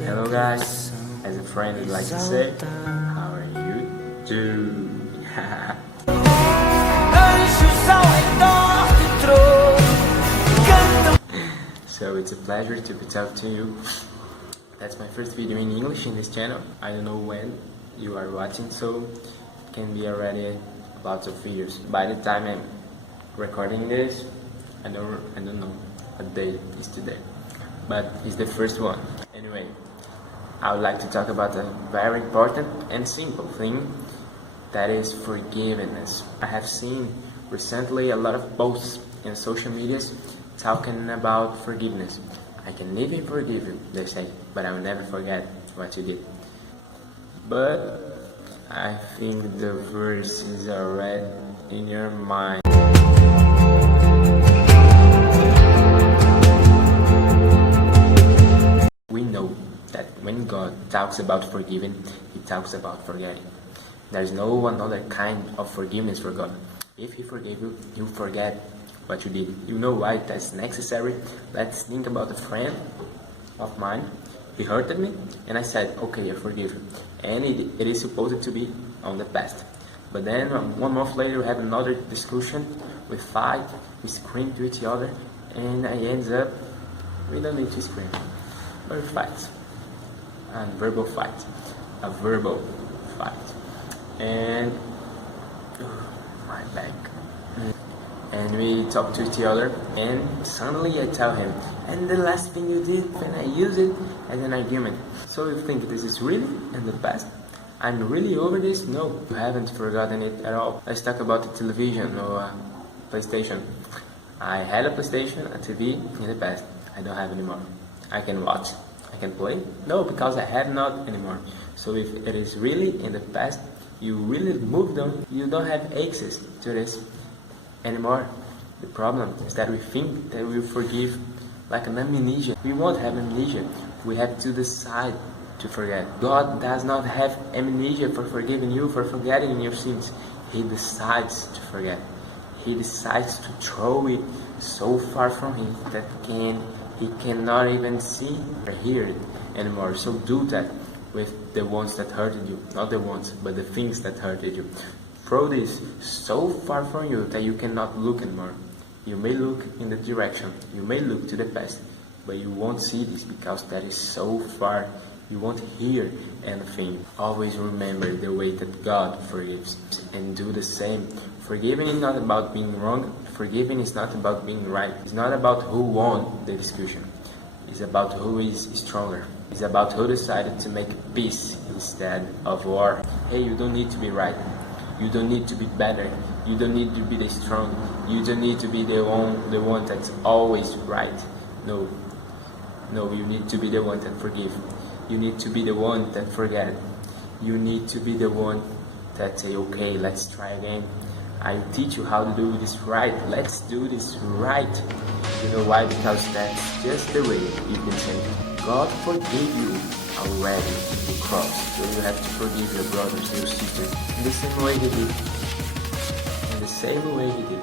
Hello guys, as a friend would like to say, how are you doing? So it's a pleasure to be talking to you. That's my first video in English in this channel. I don't know when you are watching, so it can be already lots of videos. By the time I'm recording this, I don't know what day it is today, but it's the first one. Anyway, I would like to talk about a very important and simple thing, that is forgiveness. I have seen recently a lot of posts in social medias talking about forgiveness. I can even forgive you, they say, but I will never forget what you did. But I think the verse is already in your mind. We know that when God talks about forgiving, He talks about forgetting. There is no another kind of forgiveness for God. If He forgave you, He will forget what you did. You know why that's necessary? Let's think about a friend of mine. He hurted me, and I said, okay, I forgive you. And it is supposed to be on the past. But then 1 month later, we have another discussion, we fight, we scream to each other, and I ends up, we don't need to scream, but we fight. A verbal fight. And my back. And we talk to each other, and suddenly I tell him, and the last thing you did, and I use it as an argument. So you think this is really in the past? I'm really over this? No, you haven't forgotten it at all. Let's talk about the television or PlayStation. I had a PlayStation, a TV in the past. I don't have anymore. I can watch, I can play? No, because I have not anymore. So if it is really in the past, you really moved on, you don't have access to this anymore. The problem is that we think that we forgive like an amnesia. We won't have amnesia. We have to decide to forget. God does not have amnesia for forgiving you, for forgetting your sins. He decides to forget. He decides to throw it so far from Him that He cannot even see or hear it anymore. So do that with the ones that hurted you. Not the ones, but the things that hurted you. Throw this so far from you that you cannot look anymore. You may look in the direction, you may look to the past, but you won't see this because that is so far. You won't hear anything. Always remember the way that God forgives, and do the same. Forgiving is not about being wrong. Forgiving is not about being right. It's not about who won the discussion. It's about who is stronger. It's about who decided to make peace instead of war. Hey, you don't need to be right. You don't need to be better. You don't need to be the strong. You don't need to be the one that's always right. No, you need to be the one that forgive. You need to be the one that forget. You need to be the one that say, okay, let's try again. I teach you how to do this right. Let's do this right. You know why? Because that's just the way you can change. God forgave you already in the cross. So you have to forgive your brothers, your sisters, in the same way He did. In the same way He did.